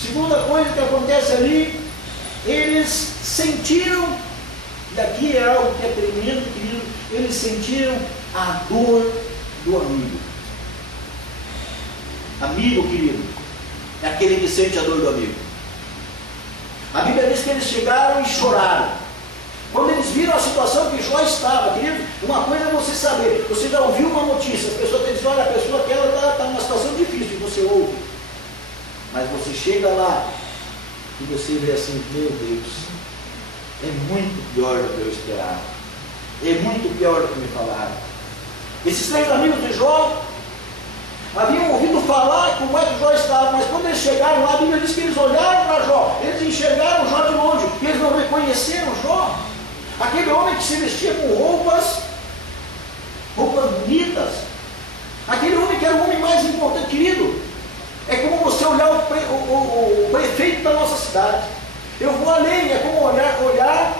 Segunda coisa que acontece ali, eles sentiram, e aqui é algo que é tremendo, querido, eles sentiram a dor do amigo. Amigo, querido, é aquele que sente a dor do amigo. A Bíblia diz que eles chegaram e choraram. Quando eles viram a situação que Jó estava, querido, uma coisa é você saber, você já ouviu uma notícia, as pessoas te dizem, olha, a pessoa aquela está numa situação difícil, e você ouve. Mas você chega lá e você vê assim, meu Deus, é muito pior do que eu esperava. É muito pior do que me falaram. Esses 3 amigos de Jó haviam ouvido falar como é que Jó estava, mas quando eles chegaram lá, a Bíblia diz que eles olharam para Jó, eles enxergaram Jó de longe, e eles não reconheceram Jó. Aquele homem que se vestia com roupas bonitas, aquele homem que era o homem mais importante, querido. É como você olhar o prefeito da nossa cidade. Eu vou além, é como olhar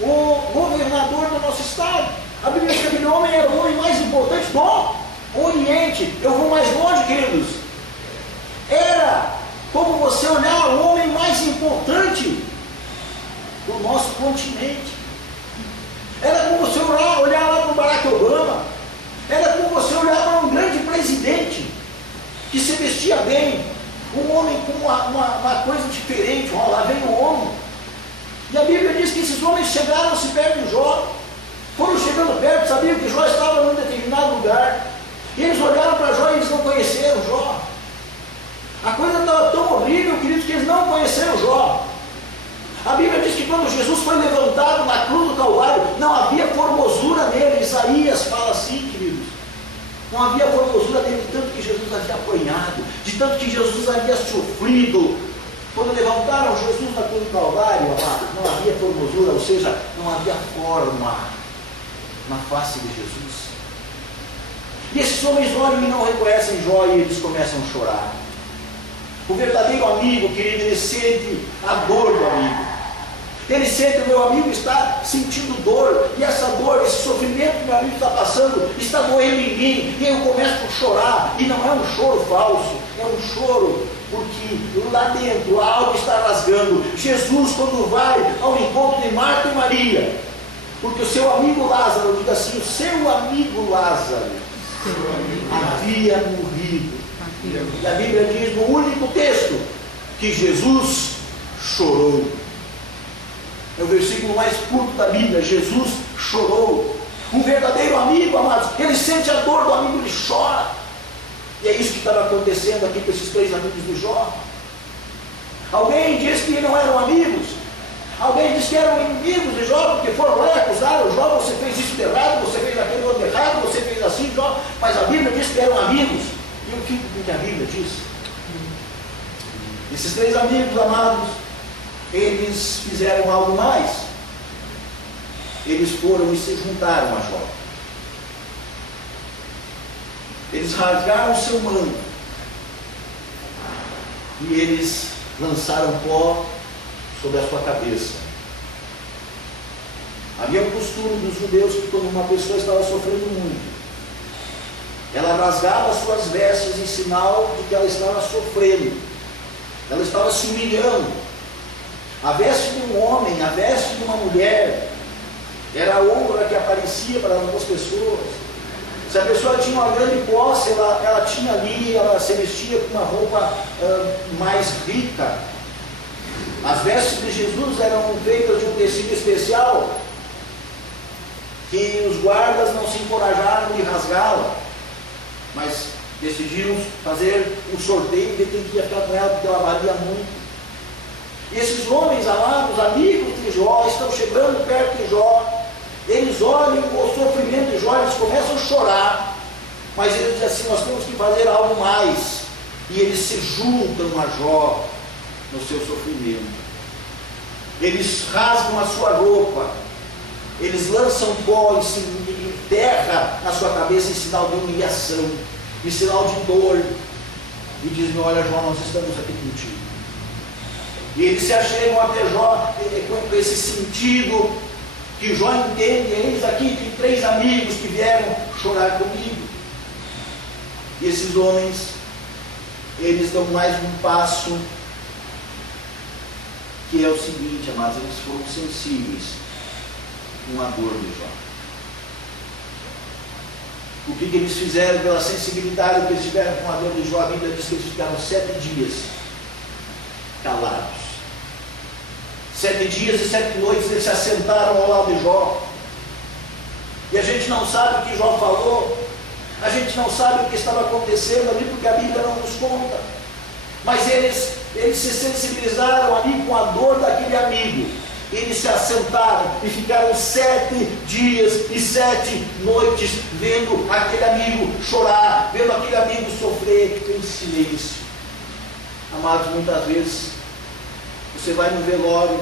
o governador do nosso estado. A Bíblia diz que aquele homem era o homem mais importante do Oriente. Eu vou mais longe, queridos. Era como você olhar o homem mais importante do nosso continente. Era como você olhar lá para o Barack Obama. Era como você olhar para um grande presidente que se vestia bem, um homem com uma coisa diferente. Olha lá vem o homem. E a Bíblia diz que esses homens chegaram-se perto de Jó, foram chegando perto, sabiam que Jó estava num determinado lugar, e eles olharam para Jó e eles não conheceram Jó. A coisa estava tão horrível, queridos, que eles não conheceram Jó. A Bíblia diz que quando Jesus foi levantado na cruz do Calvário, não havia formosura nele. Isaías fala assim, queridos. Não havia formosura nele, de tanto que Jesus havia apanhado, de tanto que Jesus havia sofrido. Quando levantaram Jesus na cruz do Calvário, não havia formosura, ou seja, não havia forma na face de Jesus. E esses homens olham e não reconhecem Jó e eles começam a chorar. O verdadeiro amigo, querido, ele sente a dor do amigo. Ele sente, o meu amigo está sentindo dor, e essa dor, esse sofrimento que meu amigo está passando, está doendo em mim, e eu começo a chorar, e não é um choro falso, é um choro porque lá dentro algo está rasgando. Jesus, quando vai ao encontro de Marta e Maria, porque o seu amigo Lázaro, diga assim, o seu amigo Lázaro havia morrido. E a Bíblia diz no único texto que Jesus chorou. É o versículo mais curto da Bíblia. Jesus chorou. Um verdadeiro amigo, amados, ele sente a dor do amigo, ele chora. E é isso que estava acontecendo aqui com esses 3 amigos de Jó. Alguém disse que não eram amigos. Alguém disse que eram inimigos de Jó, porque foram lá e acusaram Jó, você fez isso de errado, você fez aquele outro errado, você fez assim, Jó. Mas a Bíblia diz que eram amigos. E o que a Bíblia diz? Esses 3 amigos, amados, eles fizeram algo mais. Eles foram e se juntaram a Jó. Eles rasgaram o seu manto e eles lançaram pó sobre a sua cabeça. Havia um costume dos judeus que quando uma pessoa estava sofrendo muito, ela rasgava as suas vestes em sinal de que ela estava sofrendo, ela estava se humilhando. A veste de um homem, a veste de uma mulher, era a honra que aparecia para as duas pessoas. Se a pessoa tinha uma grande posse, ela tinha ali, ela se vestia com uma roupa mais rica. As vestes de Jesus eram feitas de um tecido especial, que os guardas não se encorajaram de rasgá-la, mas decidiram fazer um sorteio de quem ia ficar com ela, porque ela valia muito. E esses homens amados, amigos de Jó, estão chegando perto de Jó. Eles olham o sofrimento de Jó, eles começam a chorar, mas eles dizem assim, nós temos que fazer algo mais. E eles se juntam a Jó no seu sofrimento. Eles rasgam a sua roupa, eles lançam pó em terra na sua cabeça em sinal de humilhação, em sinal de dor, e dizem, olha Jó, nós estamos aqui contigo. E eles se achegam até Jó com esse sentido que Jó entende. Eles aqui tem 3 amigos que vieram chorar comigo. E esses homens, eles dão mais um passo que é o seguinte, amados, eles foram sensíveis com a dor de Jó. O que eles fizeram pela sensibilidade que eles tiveram com a dor de Jó? A Bíblia diz que eles ficaram 7 dias calados. 7 dias e 7 noites eles se assentaram ao lado de Jó. E a gente não sabe o que Jó falou, a gente não sabe o que estava acontecendo ali, porque a Bíblia não nos conta. Mas eles se sensibilizaram ali com a dor daquele amigo. Eles se assentaram e ficaram 7 dias e 7 noites vendo aquele amigo chorar, vendo aquele amigo sofrer em silêncio. Amados, muitas vezes você vai no velório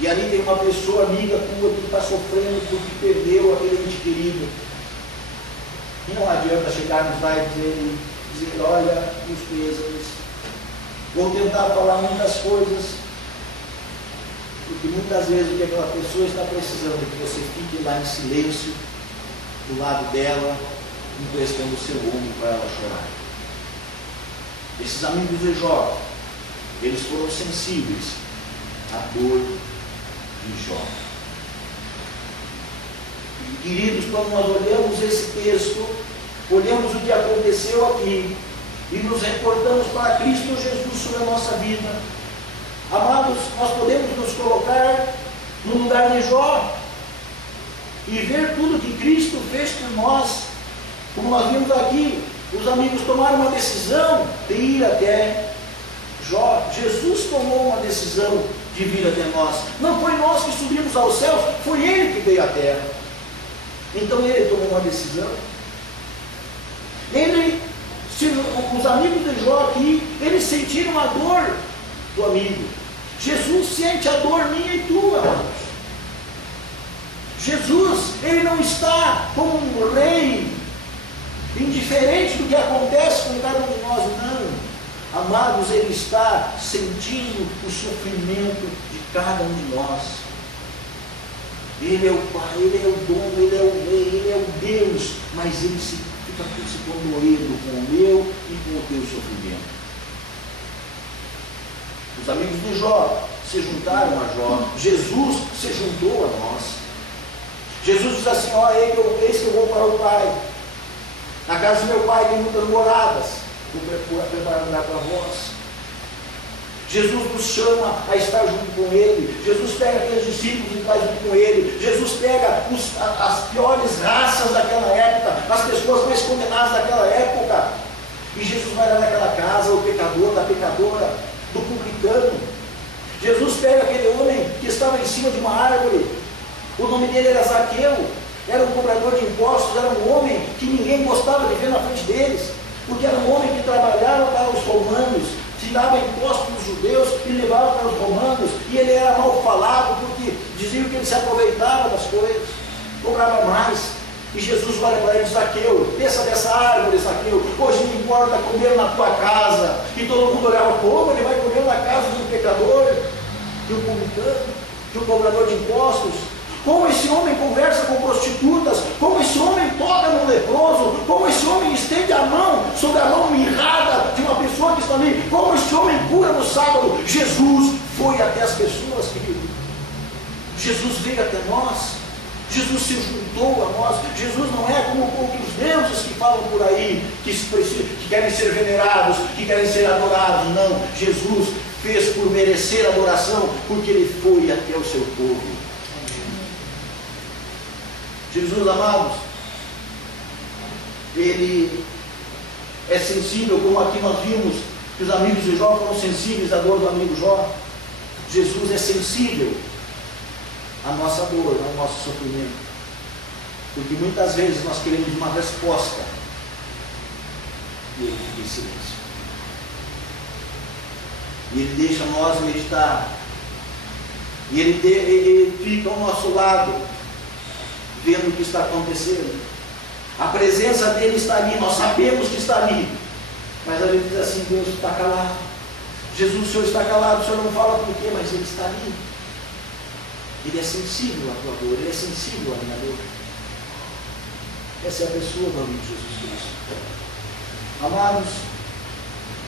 e ali tem uma pessoa amiga tua que está sofrendo porque perdeu aquele ente querido. E não adianta chegarmos lá e dizer olha, os pêsames. Vou tentar falar muitas coisas, porque muitas vezes o que aquela pessoa está precisando é que você fique lá em silêncio, do lado dela, emprestando o seu ombro para ela chorar. Esses amigos de Jó, eles foram sensíveis à dor de Jó. E, queridos, quando nós olhamos esse texto, olhamos o que aconteceu aqui e nos reportamos para Cristo Jesus sobre a nossa vida, amados, nós podemos nos colocar no lugar de Jó e ver tudo que Cristo fez por nós. Como nós vimos aqui, os amigos tomaram uma decisão de ir até Jó. Jesus tomou uma decisão de vir até nós. Não foi nós que subimos aos céus, foi Ele que veio à terra. Então Ele tomou uma decisão. Os amigos de Jó aqui, eles sentiram a dor do amigo. Jesus sente a dor minha e tua, amados. Jesus, Ele não está como um rei, indiferente do que acontece com cada um de nós, não. Amados, Ele está sentindo o sofrimento de cada um de nós. Ele é o Pai, Ele é o dono, Ele é o Rei, Ele é o Deus, mas Ele fica se condoendo com o meu e com o teu sofrimento. Os amigos de Jó se juntaram a Jó, Jesus se juntou a nós. Jesus diz assim, ó, eis que eu vou para o Pai. Na casa do meu Pai tem muitas moradas, vou preparar lugar para vós. Jesus nos chama a estar junto com Ele. Jesus pega aqueles discípulos e traz junto com Ele. Jesus pega as piores raças daquela época, as pessoas mais condenadas daquela época, e Jesus vai lá naquela casa, o pecador, da pecadora, do publicano. Jesus pega aquele homem que estava em cima de uma árvore, o nome dele era Zaqueu, era um cobrador de impostos, era um homem que ninguém gostava de ver na frente deles, porque era um homem que trabalhava para os romanos, tirava impostos dos judeus e levava para os romanos, e ele era mal falado porque diziam que ele se aproveitava das coisas, cobrava mais. E Jesus olha para ele e diz, Zaqueu, desça dessa árvore, Zaqueu, hoje me importa comer na tua casa. E todo mundo olhava, como ele vai comer na casa de um pecador, de um publicano, de um cobrador de impostos? Como esse homem conversa com prostitutas, como esse homem toca no leproso, como esse homem estende a mão sobre a mão mirrada de uma pessoa que está ali, como esse homem cura no sábado. Jesus foi até as pessoas, querido. Jesus veio até nós. Jesus se juntou a nós. Jesus não é como outros deuses que falam por aí, que querem ser venerados, que querem ser adorados. Não, Jesus fez por merecer adoração, porque Ele foi até o seu povo. Jesus, amados, Ele é sensível, como aqui nós vimos que os amigos de Jó foram sensíveis à dor do amigo Jó. Jesus é sensível a nossa dor, ao nosso sofrimento, porque muitas vezes nós queremos uma resposta e Ele fica em silêncio, e Ele deixa nós meditar, e Ele fica ao nosso lado, vendo o que está acontecendo. A presença dEle está ali, nós sabemos que está ali, mas a gente diz assim, Deus está calado, Jesus, o Senhor está calado, o Senhor não fala por quê, mas Ele está ali. Ele é sensível à tua dor, Ele é sensível à minha dor. Essa é a pessoa do amigo Jesus Cristo. Amados,